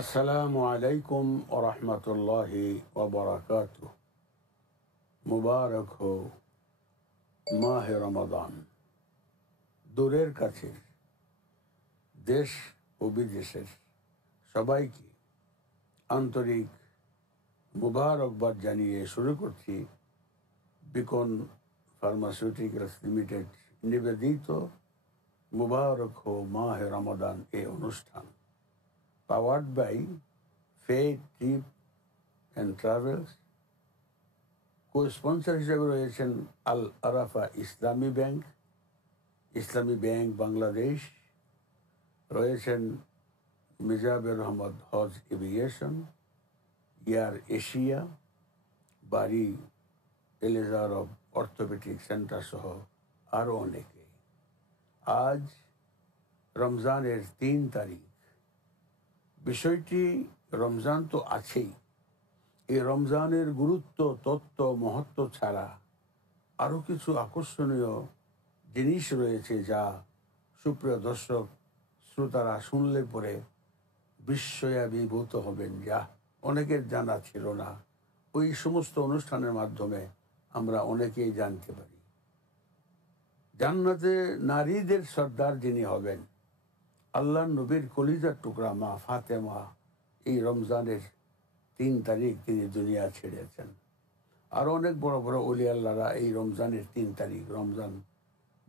আসসালামু আলাইকুম ওয়া রাহমাতুল্লাহি ওয়া বারাকাতুহু। মুবারক হো মাহে রমাদান। দূরের কাছের, দেশ ও বিদেশের সবাইকে আন্তরিক মুবারকবাদ জানিয়ে শুরু করছি বিকন ফার্মাসিউটিক্যালস লিমিটেড নিবেদিত মুবারক হো মাহে রমাদান এই অনুষ্ঠান, powered by faith trip and travels. Co-sponsor হিসেবে রয়েছেন আল আরাফা ইসলামী ব্যাংক বাংলাদেশ, রয়েছেন মিজাবের রহমত হজ এভিয়েশন, এয়ার এশিয়া, বাড়ি এলেজার অব অর্থোপেডিক সেন্টার সহ আরও অনেকে। আজ রমজানের 3 তারিখ। বিষয়টি, রমজান তো আছেই, এই রমজানের গুরুত্ব, তত্ত্ব, মহত্ব ছাড়া আরও কিছু আকর্ষণীয় জিনিস রয়েছে যা সুপ্রিয় দর্শক শ্রোতারা শুনলে পরে বিস্ময়াভিভূত হবেন, যা অনেকের জানা ছিল না। ওই সমস্ত অনুষ্ঠানের মাধ্যমে আমরা অনেকেই জানতে পারি। জান্নাতে নারীদের সর্দার যিনি হবেন, আল্লাহ নবীর কলিজার টুকরা মা ফাতেমা, এই রমজানের 3 তারিখ তিনি দুনিয়া ছেড়েছেন। আরও অনেক বড় বড় ওলি আল্লাহরা এই রমজানের 3 তারিখ রমজান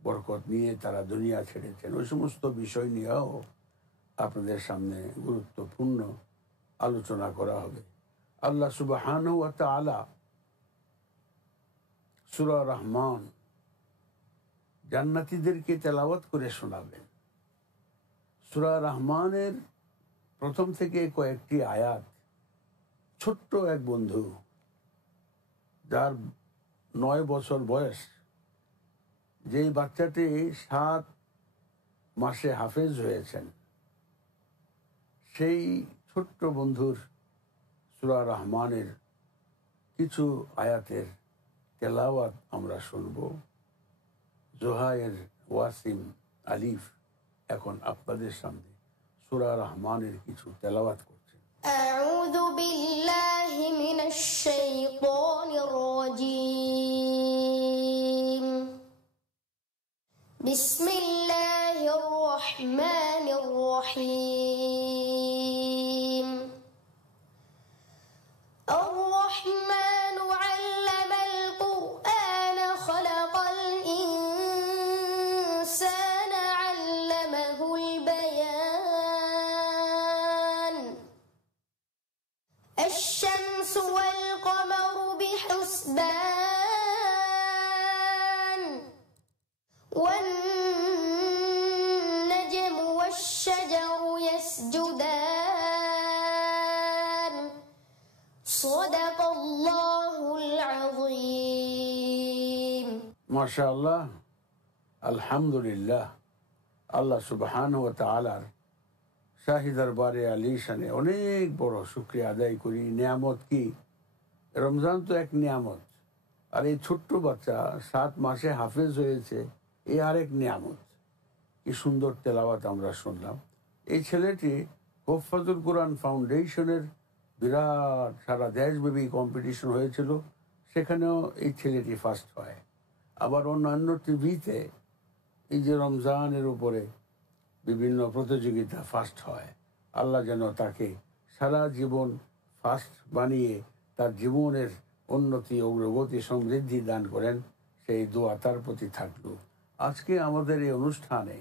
বরকত নিয়ে তারা দুনিয়া ছেড়েছেন। ওই সমস্ত বিষয় নিয়েও আপনাদের সামনে গুরুত্বপূর্ণ আলোচনা করা হবে। আল্লাহ সুবহানাহু ওয়া তাআলা সূরা রহমান জান্নাতীদেরকে তেলাওয়াত করে শোনাবেন। সূরা রহমানের প্রথম থেকে কয়েকটি আয়াত, ছোট্ট এক বন্ধু যার 9 বছর বয়স, যেই বাচ্চাটি 7 মাসে হাফেজ হয়েছেন, সেই ছোট্ট বন্ধুর সূরা রহমানের কিছু আয়াতের তেলাওয়াত আমরা শুনব। জোহায়ের ওয়াসিম আলিফ এখন আপনাদের সামনে সূরা রহমানের কিছু তেলাওয়াত করছেন। আউযু বিল্লাহি মিনাশ শাইতানির রাজীম। বিসমিল্লাহির রহমানির রহিম। আর-রাহমানু আল্লামাল কুরআনা খালাকাল ইনসানা আল্লামাহুল বায়ান। الشمس والقمر بحسبان والنجم والشجر يسجدان صدق الله العظيم। মাশাআল্লাহ, আলহামদুলিল্লাহ। আল্লাহ সুবহানাহু ওয়া তাআলার শাহী দরবারে আলিশানে অনেক বড় শুকরিয়া আদায় করি। নিয়ামত কি, রমজান তো এক নিয়ামত, আর এই ছোট্ট বাচ্চা 7 মাসে হাফেজ হয়েছে, এই আরেক নিয়ামত। কি সুন্দর তেলাওয়াত আমরা শুনলাম। এই ছেলেটি হুফাজুল কোরআন ফাউন্ডেশনের বিরাট সারা দেশব্যাপী কম্পিটিশন হয়েছিল, সেখানেও এই ছেলেটি ফার্স্ট হয়। আবার অন্যান্য টিভিতে এই যে রমজানের উপরে বিভিন্ন প্রতিযোগিতা ফার্স্ট হয়। আল্লাহ যেন তাকে সারা জীবন ফার্স্ট বানিয়ে তার জীবনের উন্নতি, অগ্রগতি, সমৃদ্ধি দান করেন, সেই দোয়া তার প্রতি থাকলো। আজকে আমাদের এই অনুষ্ঠানে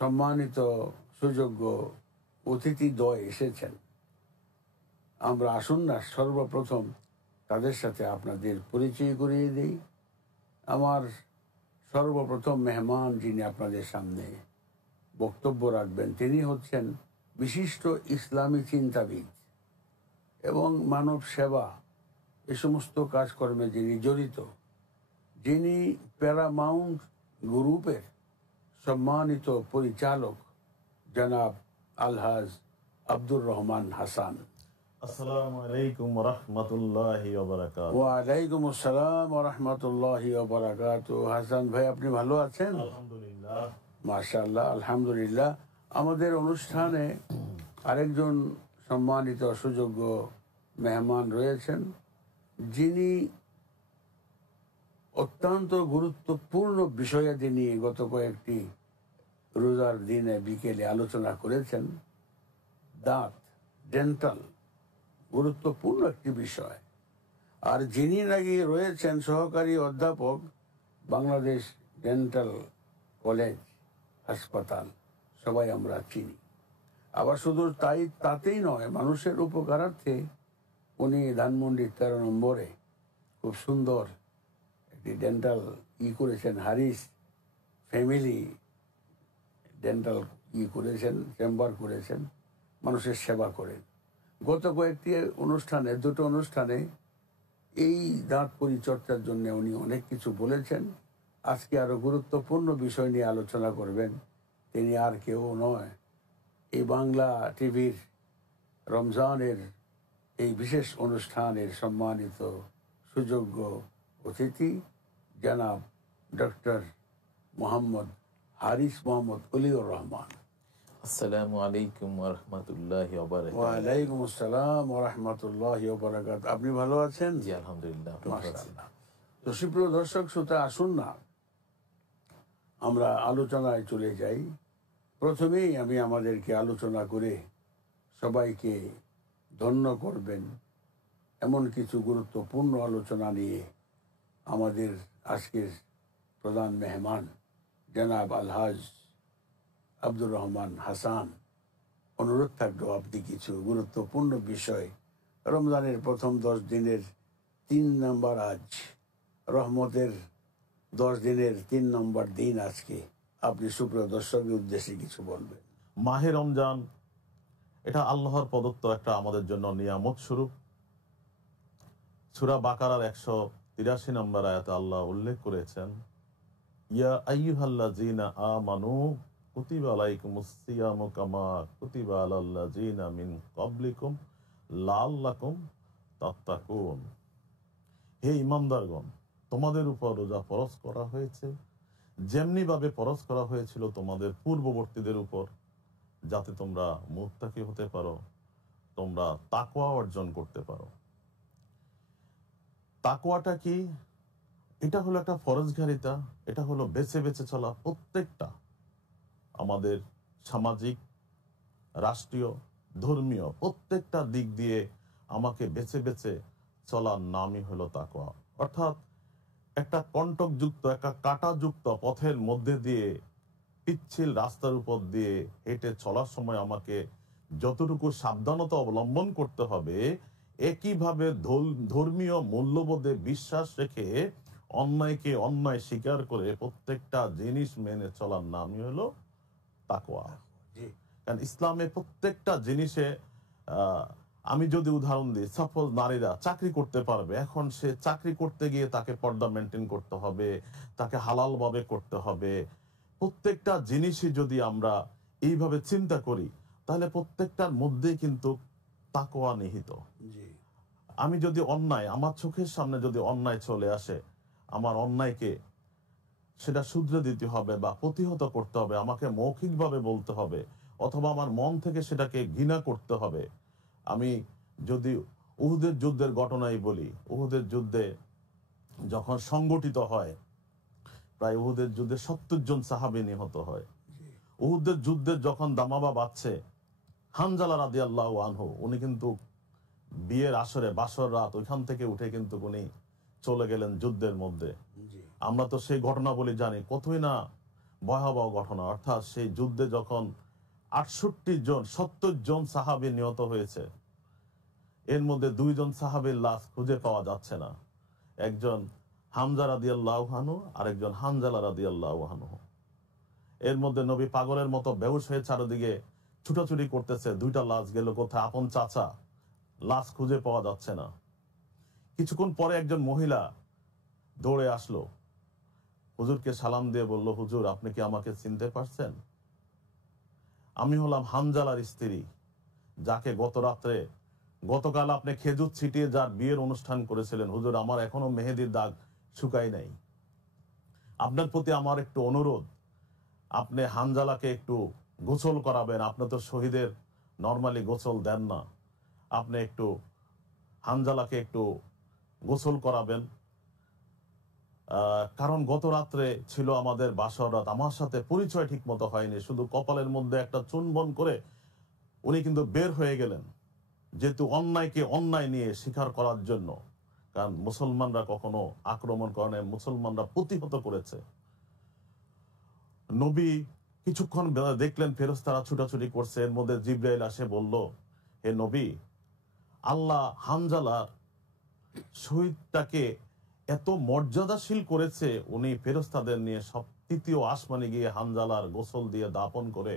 সম্মানিত সুযোগ্য অতিথিদ্বয় এসেছেন। আমরা আসুন না সর্বপ্রথম তাদের সাথে আপনাদের পরিচয় করিয়ে দিই। আমার সর্বপ্রথম মেহমান যিনি আপনাদের সামনে বক্তব্য রাখবেন, তিনি হচ্ছেন বিশিষ্ট ইসলামী চিন্তাবিদ এবং মানব সেবা, এ সমস্ত কাজকর্মে যিনি জড়িত, যিনি প্যারামাউন্ট গ্রুপের সম্মানিত পরিচালক জনাব আলহাজ আব্দুর রহমান হাসান। আসসালামু আলাইকুম ওয়া রাহমাতুল্লাহি ওয়া বারাকাতুহু। ওয়া আলাইকুম আসসালাম ওয়া রাহমাতুল্লাহি ওয়া বারাকাতুহু। হাসান ভাই, আপনি ভালো আছেন? আলহামদুলিল্লাহ। মাশাআল্লাহ, আলহামদুলিল্লাহ। আমাদের অনুষ্ঠানে আরেকজন সম্মানিত সুযোগ্য মেহমান রয়েছেন, যিনি অত্যন্ত গুরুত্বপূর্ণ বিষয়াদি নিয়ে গত কয়েকটি রোজার দিনে বিকেলে আলোচনা করেছেন। দাঁত, ডেন্টাল গুরুত্বপূর্ণ একটি বিষয়। আর যিনি নাকি রয়েছেন সহকারী অধ্যাপক বাংলাদেশ ডেন্টাল কলেজ হাসপাতাল, সবাই আমরা চিনি। আবার শুধু তাতেই নয়, মানুষের উপকারার্থে উনি ধানমন্ডির 13 নম্বরে খুব সুন্দর একটি ডেন্টাল করেছেন, হারিস ফ্যামিলি ডেন্টাল করেছেন, চেম্বার করেছেন, মানুষের সেবা করেন। গত কয়েকটি অনুষ্ঠানে, দুটো অনুষ্ঠানে এই দাঁত পরিচর্যার জন্য উনি অনেক কিছু বলেছেন। আজকে আরো গুরুত্বপূর্ণ বিষয় নিয়ে আলোচনা করবেন। তিনি আর কেউ নয়, এই বাংলা টিভির রমজানের এই বিশেষ অনুষ্ঠানের সম্মানিত সুযোগ্য অতিথি জনাব ডক্টর মোহাম্মদ হারিস মোহাম্মদ অলিউর রহমান। আসসালামু আলাইকুম ওয়া রাহমাতুল্লাহি ওয়া বারাকাতুহু। ওয়া আলাইকুম আসসালাম ওয়া রাহমাতুল্লাহি ওয়া বারাকাতুহু। আপনি ভালো আছেন? জি আলহামদুলিল্লাহ। মাশাআল্লাহ। তো সুপ্রিয় দর্শক শ্রোতা, আসুন না আমরা আলোচনায় চলে যাই। প্রথমেই আমি আমাদেরকে আলোচনা করে সবাইকে ধন্য করবেন এমন কিছু গুরুত্বপূর্ণ আলোচনা নিয়ে আমাদের আজকের প্রধান মেহমান জনাব আলহাজ আব্দুর রহমান হাসান, অনুরোধ থাকলো আপনি কিছু গুরুত্বপূর্ণ বিষয়, রমজানের প্রথম 10 দিনের 3 নম্বর, আজ রহমতের 10 দিনের 3 নম্বর দিন, আজকে আপনি সুপ্রিয় দর্শকের উদ্দেশ্যে কিছু বলবেন। মাহে রমজান এটা আল্লাহর প্রদত্ত একটা আমাদের জন্য নিয়ামত স্বরূপ। সূরা বাকারার 183 নম্বর আয়াতে আল্লাহ উল্লেখ করেছেন, ইয়া আইয়ুহাল্লাযীনা আমানু কুতিবা আলাইকুমুস সিয়ামু কামা কুতিবা আলাল্লাযীনা মিন ক্বাবলিকুম লাআল্লাকুম তাত্তাকুন। হে ঈমানদারগণ, তোমাদের উপর রোজা ফরজ করা হয়েছে যেমনি ভাবে ফরজ করা হয়েছিল তোমাদের পূর্ববর্তীদের উপর, যাতে তোমরা মুত্তাকি হতে পারো, তোমরা তাকওয়া অর্জন করতে পারো। তাকওয়াটা কি? এটা হলো একটা ফরজগারিতা, এটা হলো বেছে বেছে চলা। প্রত্যেকটা আমাদের সামাজিক, রাষ্ট্রীয়, ধর্মীয় প্রত্যেকটা দিক দিয়ে আমাকে বেছে বেছে চলার নামই হলো তাকওয়া। অর্থাৎ একটা কণ্টকযুক্ত, একটা কাঁটাযুক্ত পথের মধ্যে দিয়ে, পিচ্ছিল রাস্তার উপর দিয়ে হেঁটে চলার সময় আমাকে যতটুকু সাবধানতা অবলম্বন করতে হবে, একইভাবে ধর্মীয় মূল্যবোধে বিশ্বাস রেখে অন্যায়কে অন্যায় স্বীকার করে প্রত্যেকটা জিনিস মেনে চলার নামই হলো তাকওয়া। কারণ ইসলামে প্রত্যেকটা জিনিসে, আমি যদি উদাহরণ দিই, সাপোজ নারীরা চাকরি করতে পারবে, এখন সে চাকরি করতে গিয়ে তাকে পর্দা মেনটেন করতে হবে, তাকে হালাল ভাবে করতে হবে। প্রত্যেকটা জিনিসই যদি আমরা এইভাবে চিন্তা করি, তাহলে প্রত্যেকটার মধ্যেই কিন্তু তাকওয়া নিহিত। আমি যদি অন্যায়, আমার চোখের সামনে যদি অন্যায় চলে আসে, আমার অন্যায়কে সেটা শুধরে দিতে হবে বা প্রতিহত করতে হবে, আমাকে মৌখিকভাবে বলতে হবে, অথবা আমার মন থেকে সেটাকে ঘৃণা করতে হবে। আমি যদি উহুদের যুদ্ধের ঘটনাই বলি, উহুদের যুদ্ধে যখন সংগঠিত হয়, প্রায় উহুদের যুদ্ধে 70 জন সাহাবী নিহত হয়। উহুদের যুদ্ধে যখন দামামা বাজছে, হানজালা রাদিয়াল্লাহু আনহু, উনি কিন্তু বিয়ের আসরে, বাসর রাত, ওইখান থেকে উঠে কিন্তু উনি চলে গেলেন যুদ্ধের মধ্যে। আমরা তো সেই ঘটনাবলী জানি, কতই না ভয়াবহ ঘটনা। অর্থাৎ সেই যুদ্ধে যখন 70 জন সাহাবী নিহত হয়েছে, এর মধ্যে 2 জন সাহাবীর লাশ খুঁজে পাওয়া যাচ্ছে না। একজন হামজা রাদিয়াল্লাহু আনহু, আরেকজন হানজালা রাদিয়াল্লাহু আনহু। এর মধ্যে নবী পাগলের মতো বেহুশ হয়ে চারিদিকে ছুটাছুটি করতেছে, 2টা লাশ গেল কোথায়, আপন চাচা, লাশ খুঁজে পাওয়া যাচ্ছে না। কিছুক্ষণ পরে একজন মহিলা দৌড়ে আসলো, হুজুরকে সালাম দিয়ে বলল, হুজুর আপনি কি আমাকে চিনতে পারছেন? আমি হলাম হানজালার স্ত্রী, যাকে গতকাল আপনি খেজুর ছিটিয়ে যার বিয়ের অনুষ্ঠান করেছিলেন। হুজুর, আমার এখনো মেহেদির দাগ শুকায় নাই। আপনার প্রতি আমার একটু অনুরোধ, আপনি হানজালাকে একটু গোসল করাবেন। আপনি তো শহীদের নর্মালি গোসল দেন না, আপনি একটু হানজালাকে একটু গোসল করাবেন। কারণ গত রাত্রে ছিল আমাদের বাসর রাত, আমার সাথে পরিচয় ঠিক মতো হয়নি, শুধু কপালের মধ্যে একটা চুম্বন করে উনি কিন্তু বের হয়ে গেলেন, যেহেতু অন্যায়কে অন্যায় নিয়ে স্বীকার করার জন্য। কারণ মুসলমানরা কখনো আক্রমণ করে, মুসলমানরা প্রতিহত করেছে। নবী কিছুক্ষণ দেখলেন ফেরেশতারা ছুটাছুটি করছে, এর মধ্যে জিবরাইল আসে বলল, হে নবী, আল্লাহ হানজালার শহীদটাকে এত মর্যাদাশীল করেছে, উনি ফেরেশতাদের নিয়ে সব তৃতীয় আসমানে গিয়ে হানজালার গোসল দিয়ে দাপন করে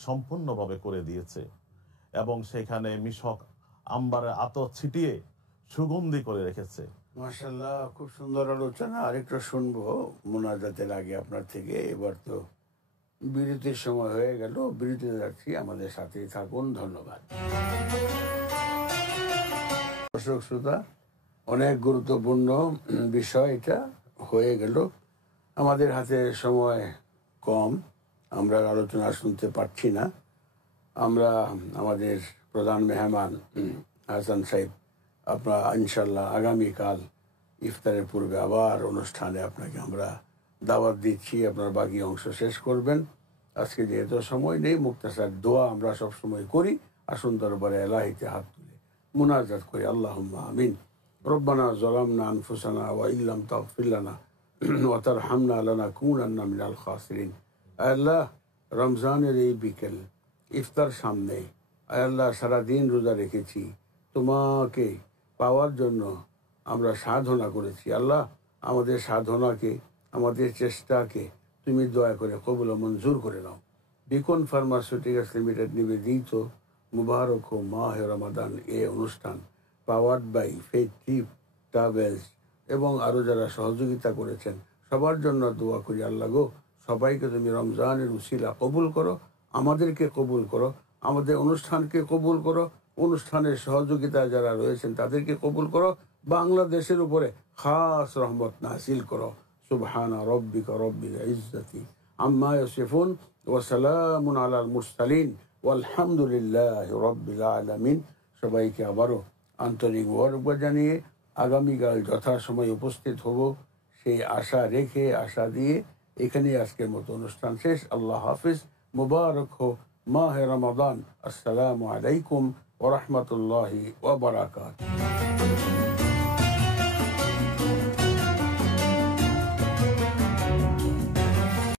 সম্পূর্ণভাবে করে দিয়েছে, এবং সেখানে মিশক আম্বারের আতর ছিটিয়ে সুগন্ধি করে রেখেছে। মাশাআল্লাহ, খুব সুন্দর আলোচনা। আরেকটু শুনবো মুনাজাতের আগে আপনার থেকে। এবার তো বিরতির সময় হয়ে গেল, বিরতিতে যাচ্ছি, আমাদের সাথেই থাকুন। ধন্যবাদ। দর্শক শ্রোতা, অনেক গুরুত্বপূর্ণ বিষয় এটা হয়ে গেল। আমাদের হাতে সময় কম, আমরা আলোচনা শুনতে পারছি না। আমরা আমাদের প্রধান মেহমান হাসান সাহেব, আপনার ইনশাল্লাহ আগামীকাল ইফতারের পূর্বে আবার অনুষ্ঠানে আপনাকে আমরা দাওয়াত দিচ্ছি, আপনার বাকি অংশ শেষ করবেন। আজকে যেহেতু সময় নেই, মুক্তাসার দোয়া আমরা সবসময় করি। আসুন দরবারে এলাহিতে হাত তুলে মুনাজাত করি। আল্লাহুম্মা আমিন। রব্বানা যালামনা আনফুসানা ওয়া ইল্লাম তাগফির লানা ওয়া তারহামনা লানাকুনান্না মিনাল খাসিরিন। আল্লাহ, রমজানের এই বিকেল, ইফতার সামনে, আল্লাহ সারাদিন রোজা রেখেছি, তোমাকে পাওয়ার জন্য আমরা সাধনা করেছি। আল্লাহ, আমাদের সাধনাকে, আমাদের চেষ্টাকে তুমি দয়া করে কবুল ও মঞ্জুর করে নাও। বিকন ফার্মাসিউটিক্যালস লিমিটেড নিবেদিত মুবারক ও মাহে রমাদান এ অনুষ্ঠান powered by faith trip travels এবং আরও যারা সহযোগিতা করেছেন সবার জন্য দোয়া করি। আল্লাহ গো, সবাইকে তুমি রমজানের উসিলা কবুল করো, আমাদেরকে কবুল করো, আমাদের অনুষ্ঠানকে কবুল করো, অনুষ্ঠানের সহযোগিতা যারা রয়েছেন তাদেরকে কবুল করো, বাংলাদেশের উপরে খাস রহমত নাসিল করো। সুবহানা রব্বিকা রব্বিল ইজ্জাতি আম্মা ইয়াসিফুন ওয়া সালামুন আলাল মুরসালিন ওয়ালহামদুলিল্লাহি রাব্বিল আলামিন। সবাইকে আবারও আন্তরিক মোবারকবাদ জানিয়ে আগামীকাল যথাসময়ে উপস্থিত হব সেই আশা রেখে, আশা দিয়ে এখানে আজকের মতো অনুষ্ঠান শেষ। আল্লাহ হাফিজ, মুবারক হো মাহে রমাদান। আসসালামু আলাইকুম ওয়া রাহমাতুল্লাহি ওয়া বারাকাতুহু।